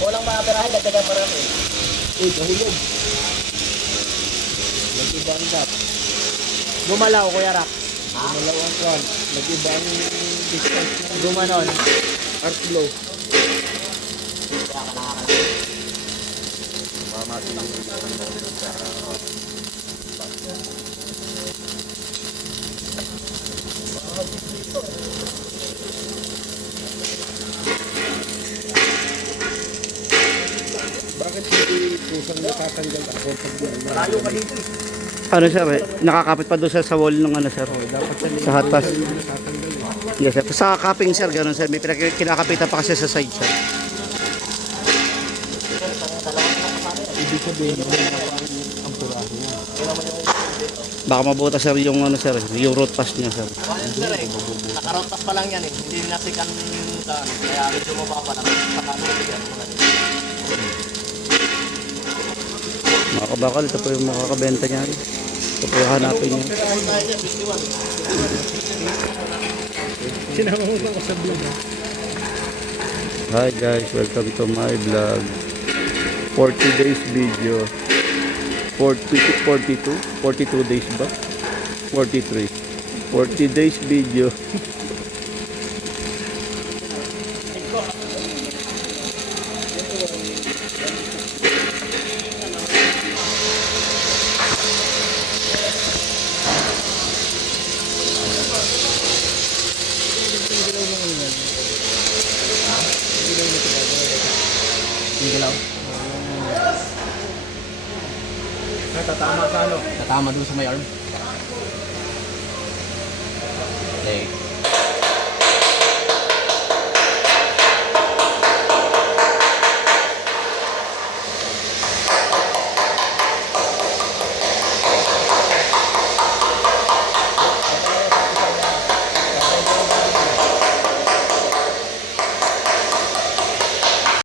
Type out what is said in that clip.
Walang mga perahe, dagdagan pa rin. Uy, kahulog. Nag-iba ang dap. Gumalaw, Kuya Rax. Gumalaw ang kwan. Nag-iba ang distance ng Gumanon. art glow. Bakit hindi kusang natatanggal ako pag Malayo ka dito. Ano sir, nakakapit pa doon sa wall ng ano sir, dapat sa hatas. natatanggal. Yes sir, sa cupping sir, ganun sir, may kinakapitan pa kasi sa side sir. Ibig sabihin mo ang purahe niya. Baka mabuta sir yung ano sir, yung root pass niya sir. Sir eh, nakarotas pa lang yan eh. Hindi nasikan sa ano. Kaya medyo mababa na. Saka nabigyan mo na. Mga kabakal, ito po yung makakabenta niya. Ito po yung hanapin niya. Sinama mo ba sa vlog? Hi guys, welcome to my vlog. 40 days video. 42 days ba? 43. 40 days video. Tatama sa ano? Tatama dun sa may arm.